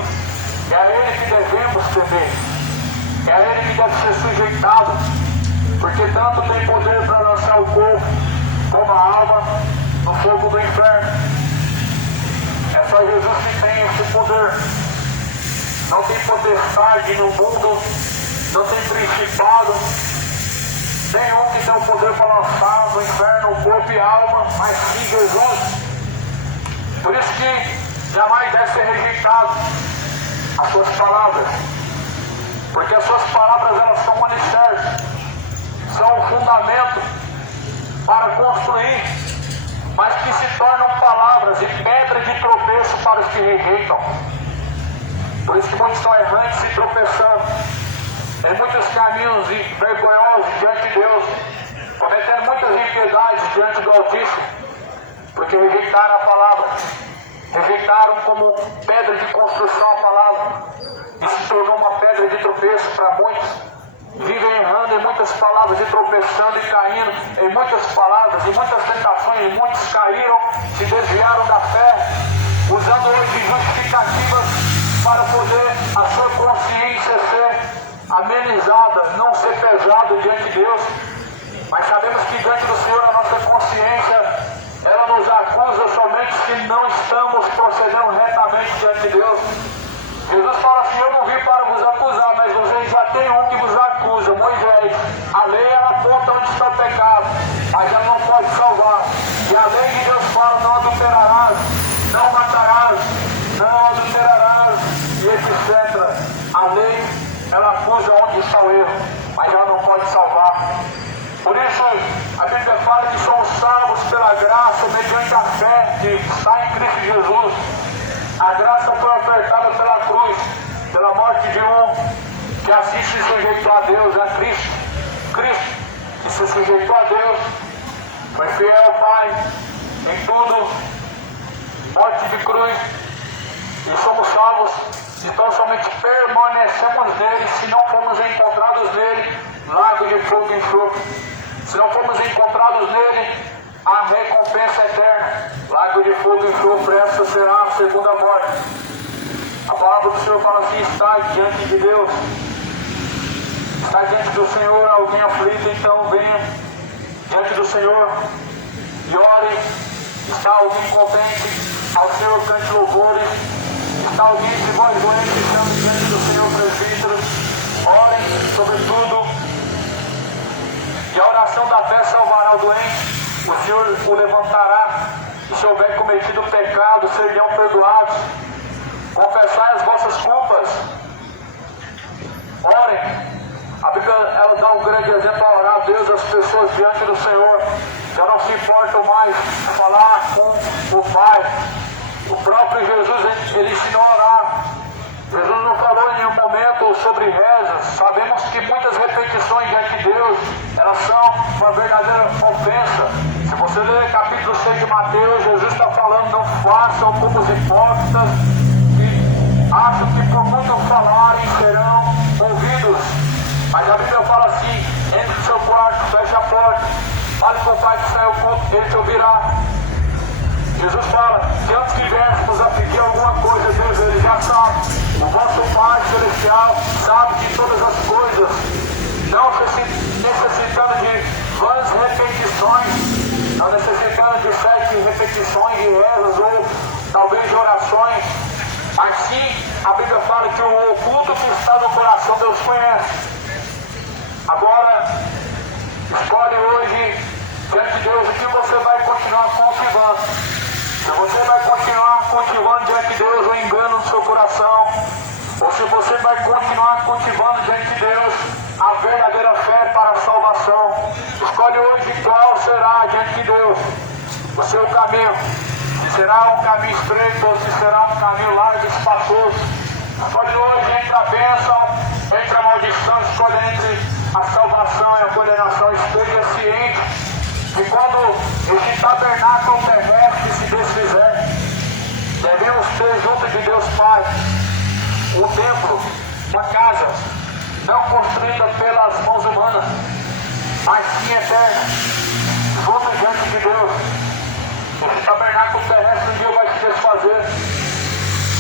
É a Ele que devemos temer. É a Ele que deve ser sujeitado. Porque tanto tem poder para lançar o corpo como a alma no fogo do inferno. É só Jesus que tem esse poder. Não tem potestade no mundo, não tem principado, nenhum que tem o poder para lançar no inferno o corpo e a alma, mas sim Jesus. Por isso que jamais deve ser rejeitado as suas palavras, porque as suas palavras, elas são um alicerce, são um fundamento para construir, mas que se tornam palavras e pedra de tropeço para os que rejeitam. Por isso que muitos estão errantes e tropeçando em muitos caminhos vergonhosos diante de Deus, cometendo muitas impiedades diante do Altíssimo, porque rejeitaram a palavra, rejeitaram como pedra de construção a palavra, e se tornou uma pedra de tropeço para muitos. Vivem errando em muitas palavras e tropeçando e caindo em muitas palavras, em muitas tentações, e muitos caíram, se desviaram da fé, usando hoje justificativas para poder a sua consciência ser amenizada, não ser pesado diante de Deus. Mas sabemos que diante do Senhor a nossa consciência, ela nos acusa somente se não estamos procedendo retamente diante de Deus. Jesus fala assim: eu não vim para vos acusar, mas vocês já têm um que vos acusa, Moisés. A lei, ela aponta onde está o pecado, mas ela não pode salvar. E a lei de Deus fala: não adulterarás, não matarás, não adulterarás, e etc. A lei, ela acusa onde está o erro, mas ela não pode salvar. Por isso, a Bíblia fala que somos salvos pela graça, mediante a fé que está em Cristo Jesus. A graça foi ofertada pela cruz, pela morte de um que assim se sujeitou a Deus, a Cristo. Cristo, que se sujeitou a Deus, foi fiel ao Pai em tudo, morte de cruz, e somos salvos, então somente permanecemos nele se não fomos encontrados nele, lago de fogo e enxofre. Se não fomos encontrados nele, a recompensa eterna, lago de fogo e enxofre, essa será a segunda morte. A palavra do Senhor fala assim: está diante de Deus, está diante do Senhor alguém aflito, então venha diante do Senhor e ore. Está alguém contente, ao Senhor cante louvores. Está alguém de voz doente, estamos diante do Senhor, presbíteros, orem sobretudo, e a oração da fé salvará o doente. O Senhor o levantará, e se houver cometido pecado, serão perdoados. Confessai as vossas culpas, orem. A Bíblia, ela dá um grande exemplo a orar a Deus, as pessoas diante do Senhor já não se importam mais falar com o Pai. O próprio Jesus, ele ensinou a orar. Jesus não falou em nenhum momento sobre rezas. Sabemos que muitas repetições diante de Deus, elas são uma verdadeira ofensa. Se você ler capítulo 6 de Mateus, Jesus está falando: não façam como os hipócritas, que acham que por muito falarem serão ouvidos. Mas a Bíblia fala assim: entre no seu quarto, feche forte. Fale com o Pai que sai ao culto, Ele te ouvirá. Jesus fala que antes que viéssemos a pedir alguma coisa, Deus, Ele já sabe. O vosso Pai Celestial sabe de todas as coisas, não necessitando de vãs repetições, não necessitando de 7 repetições de rezas ou talvez de orações, mas sim, a Bíblia fala que o oculto que está no coração Deus conhece. Agora, escolhe hoje diante de Deus o que você vai continuar cultivando. Se você vai continuar cultivando diante de Deus o engano no seu coração, ou se você vai continuar cultivando diante de Deus a verdadeira fé para a salvação. Escolhe hoje qual será diante de Deus o seu caminho. Se será um caminho estreito ou se será um caminho largo e espaçoso. Escolhe hoje entre a bênção, entre a maldição, escolhe entre a salvação e a condenação. Esteja ciente que quando este tabernáculo terrestre se desfizer, devemos ter junto de Deus Pai um templo, uma casa, não construída pelas mãos humanas, mas sim eterna, junto diante de Deus. Este tabernáculo terrestre um dia vai se desfazer.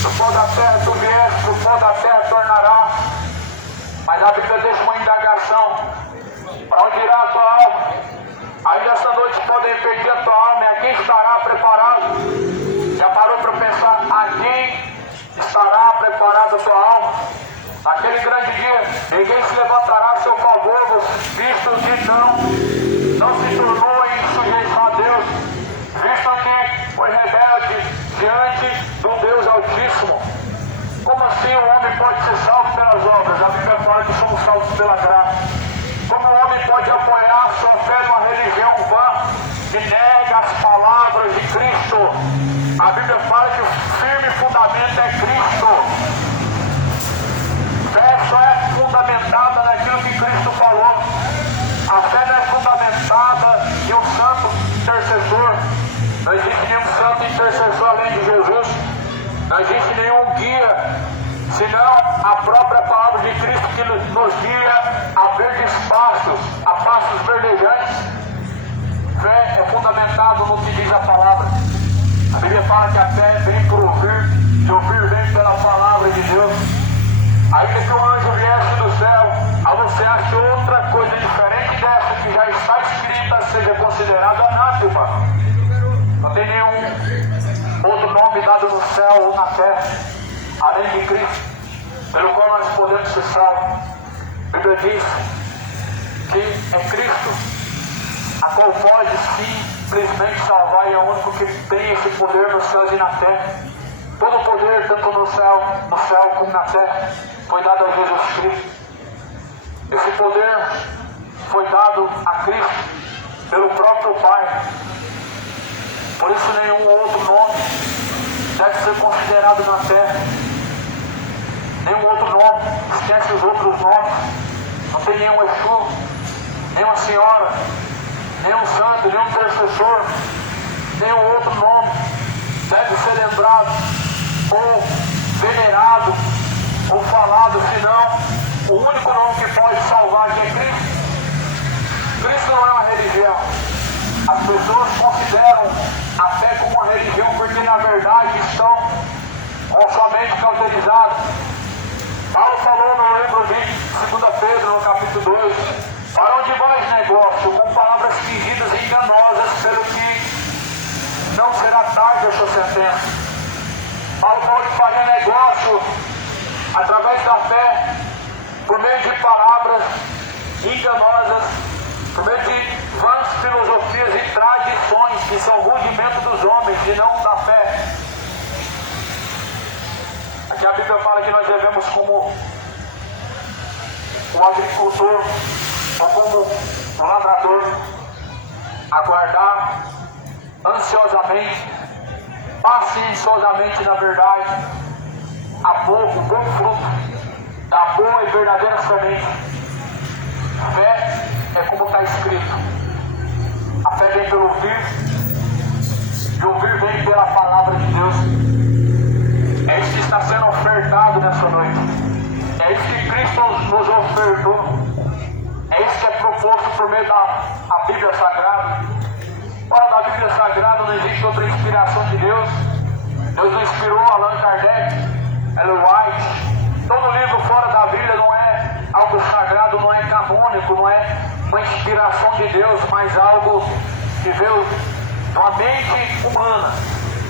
Do pó da terra tu vieste, do pó da terra tornará. Mas a Bíblia deixa uma indagação: para onde irá a tua alma? Ainda esta noite podem pedir a tua alma, e a quem estará preparado? Já parou para pensar a quem estará preparada a tua alma? Naquele grande dia, ninguém se levantará a seu favor, visto que não se tornou em sujeição a Deus, visto que foi rebelde diante do Deus Altíssimo. Como assim o homem pode ser salvo pelas obras? A Bíblia fala que somos salvos pela graça. Como o homem pode apoiar sua fé numa religião vã que nega as palavras de Cristo? A Bíblia fala que o firme fundamento é Cristo. Fé só é fundamentada naquilo que Cristo falou. A fé não é fundamentada em um santo intercessor. Não existe nenhum santo intercessor além de Jesus. Não existe nenhum guia, senão a própria palavra de Cristo que nos guia a verdes pastos, a pastos verdejantes. Fé é fundamentado no que diz a palavra. A Bíblia fala que a fé vem por ouvir, e ouvir vem pela palavra de Deus. Ainda que o anjo viesse do céu, anunciasse outra coisa diferente dessa que já está escrita, seja considerada anátema. Não tem nenhum outro nome dado no céu ou na terra, além de Cristo, pelo qual nós podemos ser salvos. A Bíblia diz que é Cristo a qual pode simplesmente salvar, e é o único que tem esse poder nos céus e na terra. Todo o poder, tanto no céu como na terra, foi dado a Jesus Cristo. Esse poder foi dado a Cristo pelo próprio Pai. Por isso nenhum outro nome deve ser considerado na terra. Nenhum outro nome, esquece os outros nomes. Não tem nenhum Exu, nenhuma senhora, nenhum santo, nenhum intercessor, nenhum outro nome deve ser lembrado ou venerado ou falado, senão o único nome que pode salvar é Cristo. Cristo não é uma religião. As pessoas consideram a fé como uma religião porque na verdade estão com sua mente cauterizada. Paulo falou no livro de 2 Pedro, no capítulo 2, para onde vais negócio, com palavras fingidas e enganosas, pelo que não será tarde a sua sentença. Paulo falou de fazer negócio através da fé, por meio de palavras enganosas, por meio de vãs filosofias e tradições que são rudimento dos homens e não da fé. Aqui a Bíblia fala que nós devemos, como o agricultor ou como o lavrador, aguardar ansiosamente, pacienciosamente, na verdade, o bom fruto da boa e verdadeira semente. Fé é como está escrito. A fé vem pelo ouvir, e ouvir vem pela palavra de Deus. É isso que está sendo ofertado nessa noite. É isso que Cristo nos ofertou. É isso que é proposto por meio da Deus não inspirou Allan Kardec, Ellen White. Todo livro fora da Bíblia não é algo sagrado, não é canônico, não é uma inspiração de Deus, mas algo que veio de uma mente humana.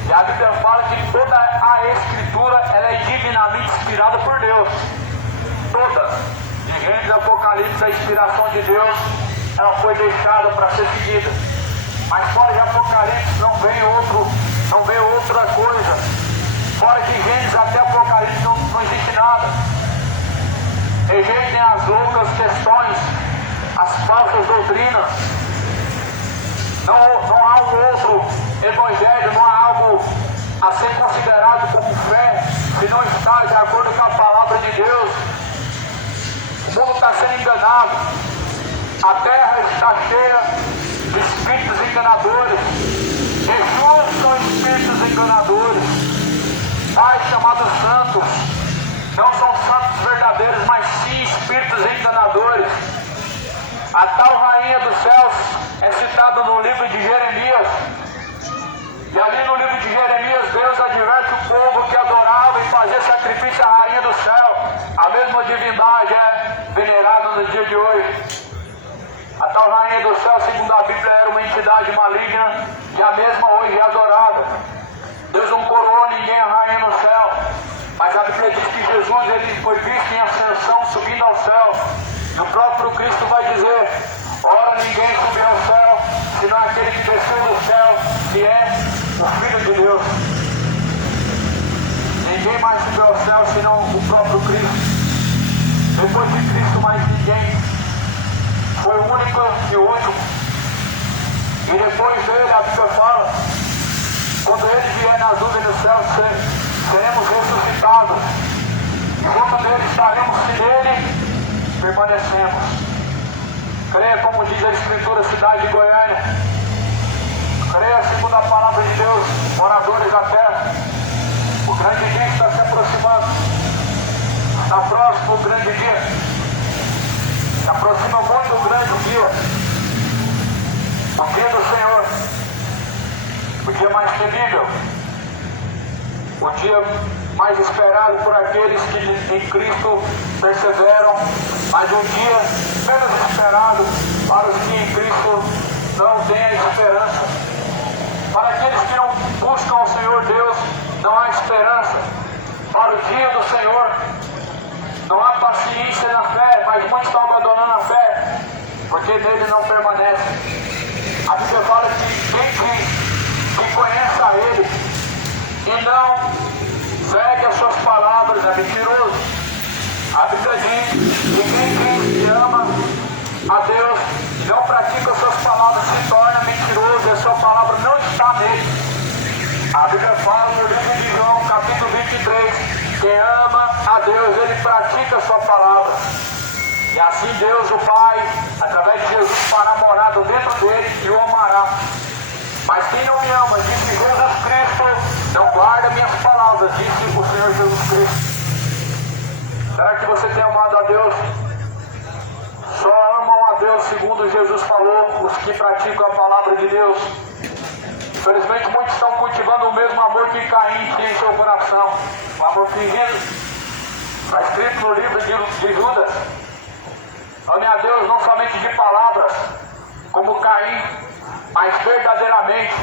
E a Bíblia fala que toda a Escritura ela é divinamente inspirada por Deus. Toda. De Gênesis e Apocalipse, a inspiração de Deus ela foi deixada para ser seguida. Mas fora de Apocalipse não vem outra coisa. Fora de Gênesis até Apocalipse não existe nada. Rejeitem as loucas questões, as falsas doutrinas. Não há um outro evangelho, não há algo a ser considerado como fé, se não está de acordo com a palavra de Deus. O mundo está sendo enganado. A terra está cheia de espíritos enganadores. Jesus são espíritos enganadores. Pais chamados santos não são santos verdadeiros, mas sim espíritos enganadores. A tal rainha dos céus é citada no livro de Jeremias. E ali no livro de Jeremias, Deus adverte o povo que adorava e fazia sacrifício à rainha do céu. A mesma divindade é venerada no dia de hoje. A tal rainha do céu, segundo a Bíblia, era uma entidade maligna que a mesma hoje é adorada. Deus não coroou ninguém a rainha no céu, mas a Bíblia diz que Jesus ele foi visto em ascensão subindo ao céu. E o próprio Cristo vai dizer: ora, ninguém subiu ao céu, senão aquele que desceu do céu, que é o Filho de Deus. Ninguém mais subiu ao céu, senão o próprio Cristo. Depois de Cristo, mais ninguém. Foi o único e o último. E depois dele, a Bíblia fala: quando ele vier nas nuvens do céu, seremos ressuscitados. E junto dele estaremos, se nele permanecemos. Creia, como diz a Escritura, cidade de Goiânia. Creia, segundo a palavra de Deus, moradores da terra. O grande dia está se aproximando. Está próximo o grande dia. Se aproxima muito o grande dia. O dia do Senhor. O dia mais temível. O dia mais esperado por aqueles que em Cristo perseveram, mas um dia menos esperado para os que em Cristo não têm a esperança. Para aqueles que não buscam o Senhor Deus, não há esperança. Para o dia do Senhor, não há paciência na fé, mas muitos estão abandonando a fé, porque nele não permanece. A Bíblia fala que quem conhece a Ele e não segue as suas palavras é mentiroso. A Bíblia diz que quem ama a Deus não pratica as suas palavras se torna mentiroso e a sua palavra não está nele. A Bíblia fala no livro de João, capítulo 23, quem ama a Deus, ele pratica a sua palavra. E assim Deus, o Pai, através de Jesus, fará morada dentro dele e o amará. Mas quem não me ama, disse Jesus Cristo, não guarda minhas palavras, disse o Senhor Jesus Cristo. Será que você tem amado a Deus? Só amam a Deus segundo Jesus falou, os que praticam a palavra de Deus. Infelizmente muitos estão cultivando o mesmo amor que Caim tinha em seu coração. O amor fingido. Está escrito no livro de Judas. Ame a Deus não somente de palavras, como Caim, mas verdadeiramente.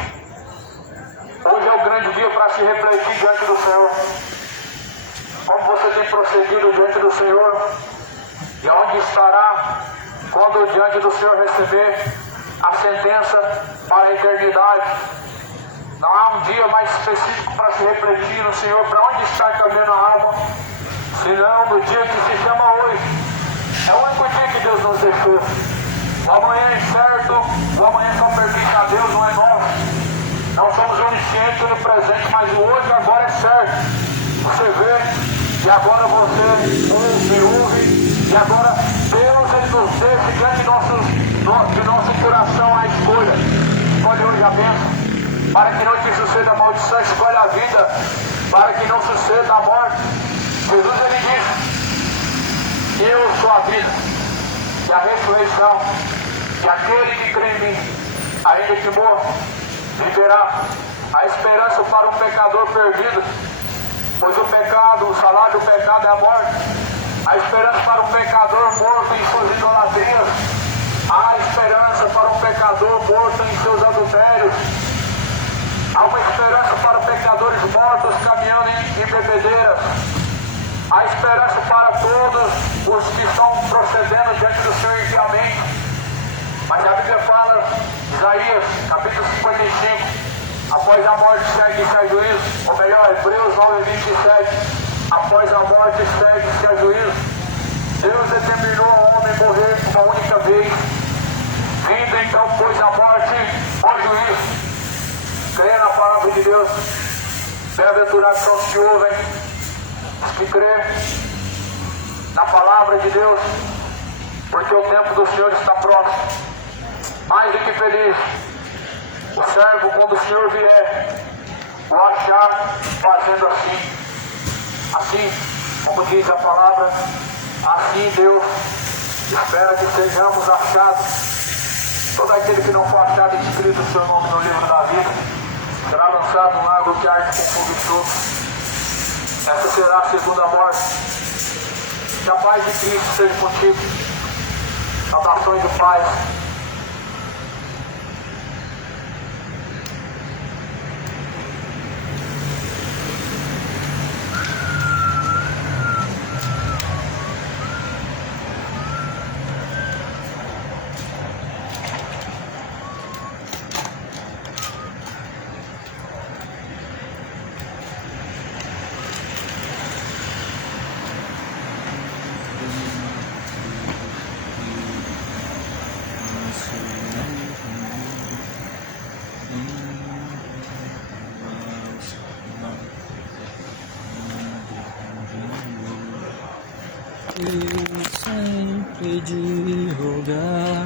Hoje é o grande dia para se refletir diante do Senhor. Como você tem procedido diante do Senhor? E onde estará quando diante do Senhor receber a sentença para a eternidade? Não há um dia mais específico para se refletir no Senhor, para onde está caminhando a alma, senão no dia que se chama hoje. É o único dia que Deus nos deixou. O amanhã é incerto, o amanhã só pertence a Deus, não é nosso. Não somos oniscientes no presente, mas o hoje agora é certo. Você vê, e agora você ouve, e agora Deus ele nos deixa diante de nosso coração a escolha. Escolhe hoje a bênção. Para que não te suceda a maldição, escolhe a vida. Para que não suceda a morte. Jesus ele disse: eu sou a vida e a ressurreição. E aquele que crê em mim, ainda que morra, viverá. A esperança para um pecador perdido, pois o pecado, o salário do pecado é a morte. A esperança para um pecador morto em suas idolatrias. Há esperança para um pecador morto em seus adultérios. Há uma esperança para pecadores mortos caminhando em bebedeiras. Há esperança para todos os que estão procedendo diante do seu enviamento. Mas a Bíblia fala, Isaías, capítulo 55, após a morte segue-se a juízo. Ou melhor, Hebreus 9:27, após a morte segue-se a juízo. Deus determinou ao homem morrer uma única vez. Vindo então, pois, a morte, o juízo. Creia na palavra de Deus. Bem-aventurados são os que ouvem, os que crêem na palavra de Deus, porque o tempo do Senhor está próximo. Mais do que feliz o servo, quando o Senhor vier, o achar fazendo assim. Assim, como diz a palavra, assim Deus espera que sejamos achados. Todo aquele que não for achado escrito o seu nome no livro da vida será lançado no lago que arde com fogo e enxofre. Essa será a segunda morte. Que a paz de Cristo seja contigo. Saudações de paz. E sempre de rogar.